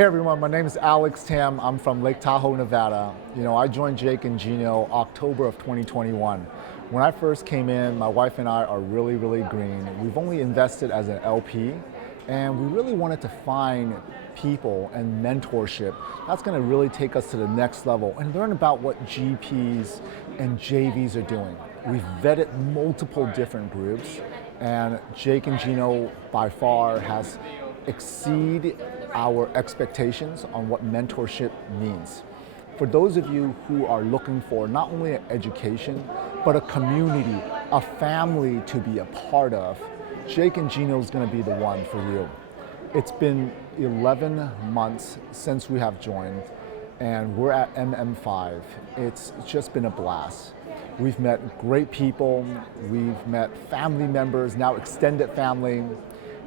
Hey everyone, my name is Alex Tam. I'm from Lake Tahoe, Nevada. I joined Jake and Gino October of 2021. When I first came in, my wife and I are really, really green. We've only invested as an LP, and we really wanted to find people and mentorship that's going to really take us to the next level and learn about what GPs and JVs are doing. We've vetted multiple different groups, and Jake and Gino by far has exceed our expectations on what mentorship means. For those of you who are looking for not only an education, but a community, a family to be a part of, Jake and Gino is going to be the one for you. It's been 11 months since we have joined, and we're at MM5. It's just been a blast. We've met great people, we've met family members, now extended family,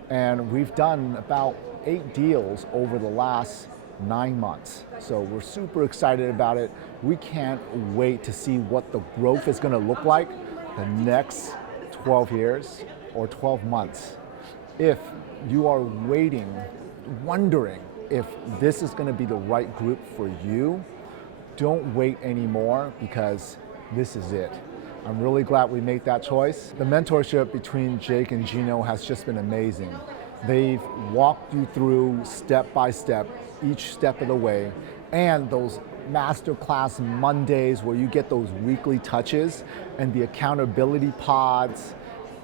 and we've done about 8 deals over the last 9 months. So we're super excited about it. We can't wait to see what the growth is going to look like the next 12 years or 12 months. If you are waiting, wondering if this is going to be the right group for you, don't wait anymore, because this is it. I'm really glad we made that choice. The mentorship between Jake and Gino has just been amazing. They've walked you through step by step, each step of the way, and those masterclass Mondays where you get those weekly touches and the accountability pods.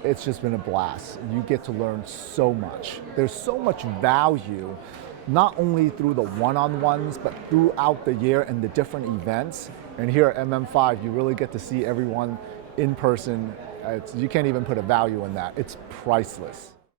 It's just been a blast. You get to learn so much. There's so much value, not only through the one-on-ones, but throughout the year and the different events. And here at MM5, you really get to see everyone in person. You can't even put a value in that. It's priceless.